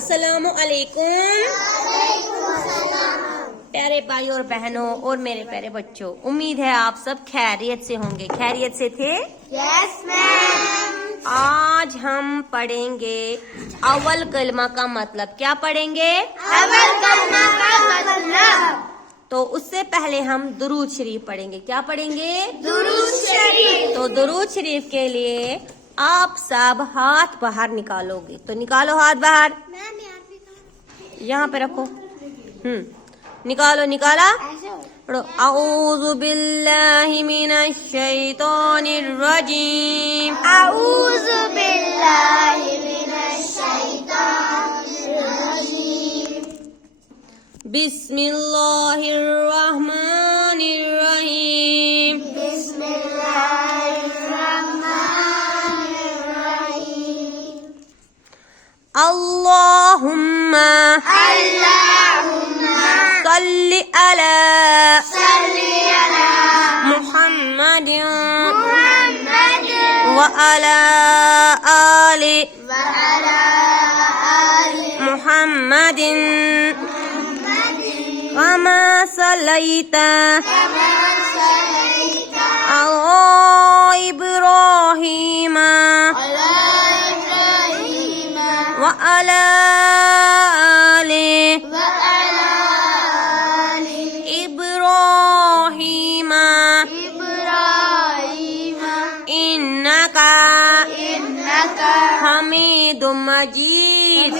अस्सलामु अलैकुम प्यारे भाई और बहनों और मेरे प्यारे बच्चों, उम्मीद है आप सब खैरियत से होंगे। खैरियत से थे? Yes ma'am. आज हम पढ़ेंगे अव्वल कलमा का मतलब। क्या पढ़ेंगे? अव्वल कलमा का मतलब। तो उससे पहले हम दुरूद शरीफ पढ़ेंगे। क्या पढ़ेंगे? दुरूद शरीफ। तो दुरूद शरीफ के लिए आप सब हाथ बाहर निकालोगे, तो निकालो हाथ बाहर, यहाँ पे रखो। निकालो, निकाला? औज़ु बिल्लाहि मिनश शैतानिर रजीम। औज़ु बिल्लाहि मिनश शैतानिर रजीम। बिस्मिल्लाहिर रहमानिर रहीम। बिस्मिल्लाहिर रहमानिर रहीम। अल्लाहुम्मा सल्लि अला मुहम्मदिन व अला आलि मुहम्मदिन कमा सल्लैता अला इब्राहीम व अला आलि इब्राहीम इन्नका हमीदुम मजीद।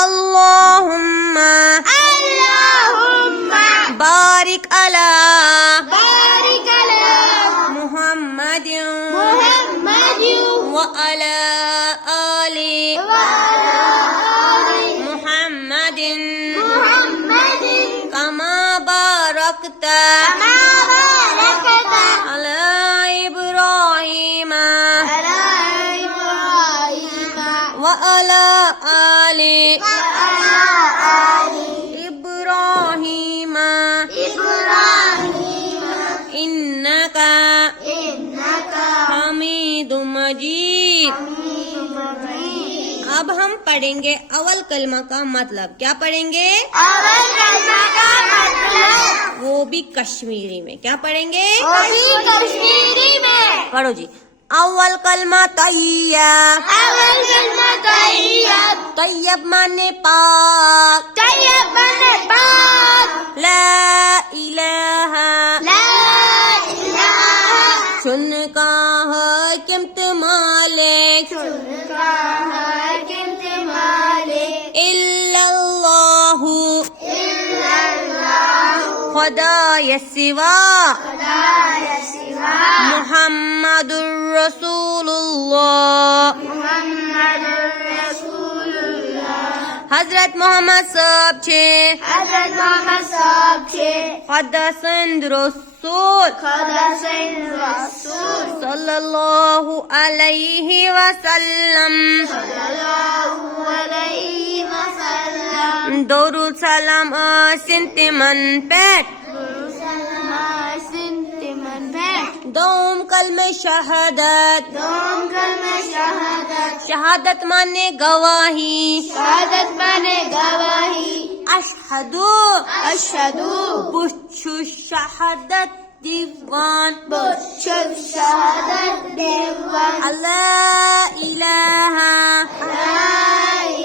अल्लाहुम्मा बारिक अला मुहम्मदिन व अला आलि मुहम्मदिन कमा बारकता अला इब्राहीम व अला आलि इब्राहीम इन्नका हमीदुम मजीद। अब हम पढ़ेंगे अव्वल कलमा का मतलब। क्या पढ़ेंगे? अव्वल कलमा का मतलब। वो भी कश्मीरी में। क्या पढ़ेंगे? वो भी कश्मीरी में। पढ़ो जी। अव्वल कलमा तैयब। अव्वल कलमा तैयब। तैयब माने पाक। तैयब माने पाक। ला इलाहा ला इलाहा चुनका हकीमत मालिक चुनका हकीमत मालिक इल्लल्लाहु खुदाय सिवा खुदाय सिवा मुहम्मदुर रसूलुल्लाह मुहम्मदुर रसूलुल्लाह हजरत मोहम्मद साहब छे हजरत मोहम्मद साहब छे खुदासंद रसूल खुदासंद रसूल सल्लल्लाहु अलैहि वसल्लम सल्लल्लाहु अलैहि वसल्लम दरूद सलाम सिंते मन पैट दोम कलमे शहादत। दोम कलमे शहादत। शहादत माने गवाही। शहादत माने गवाही। अशहदु अशहदु बुच्छु शहादत दीवान। बुच्छु शहादत दीवान। अल्लाह इलाहा ला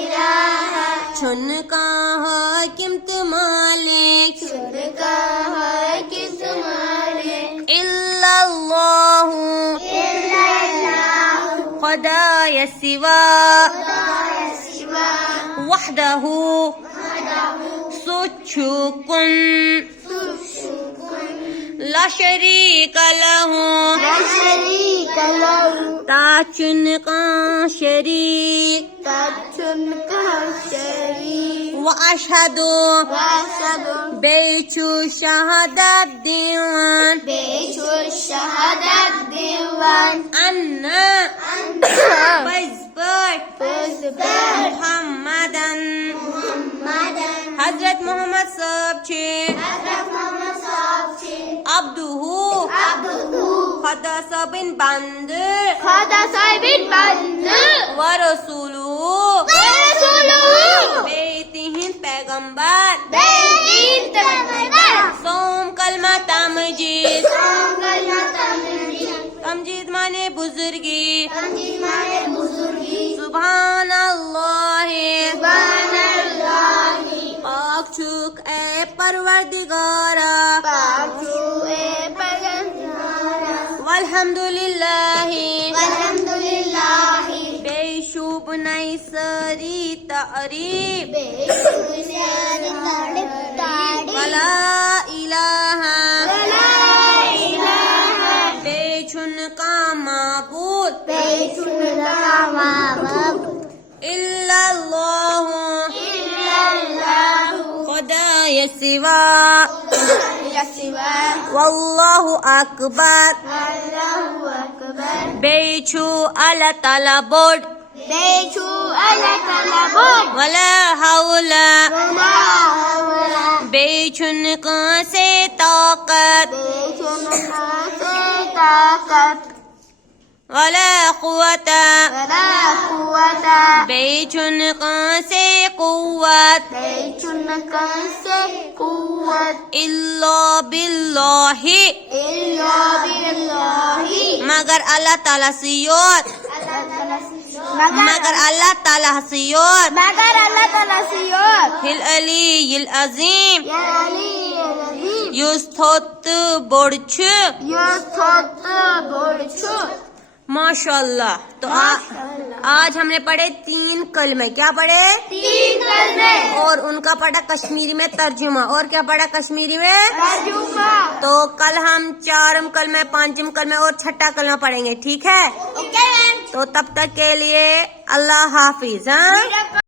इलाहा चुनका हकीमत मालिक चुनका हकीमत मालिक इल्लल्लाहु खुदाय सिवा वहदहु सुचुकुन ला शरीक लहु ताचुनका शरीक व अशहदु बेचु शहादत दीवान अन्ना मुहम्मदन हजरत मोहम्मद साहब छे अब्दुहु खुदा साबिन बंद Kada sahibin bandı व रसूलुहु बेतिहिन पैगंबर सोम कलमा तमजीद तमजीद माने बुजुर्गी सुभान अल्लाह पाक चूक ए परवरदिगारा वल्हम्दुलिल्लाहि बेशुब नई सरी तारीफ वला इलाहा बेचुन का माबूद इल्लल्लाहु खुदाय सिवा वल्लाहु अकबर बेचू अल्लाह ताला बोर्ड वला हौला बेचुन का से ताकत वला कुव्वता बेचुन का से कुव्वत इल्ला बिल्लाहि मगर अल्लाह ताला से योत मगर अल्लाह ताला से योत हिल अली हिल अजीम युस्तोत बोर्च माशाल्लाह। तो आज हमने पढ़े 3 कलमे। क्या पढ़े? 3 कलमे। और उनका पढ़ा कश्मीरी में तर्जुमा। और क्या पढ़ा कश्मीरी में? तर्जुमा। तो कल हम 4 कलमे, 5 कलमे और 6 कलमा पढ़ेंगे। ठीक है? Okay ma'am. तो तब तक के लिए अल्लाह हाफिज। हाँ।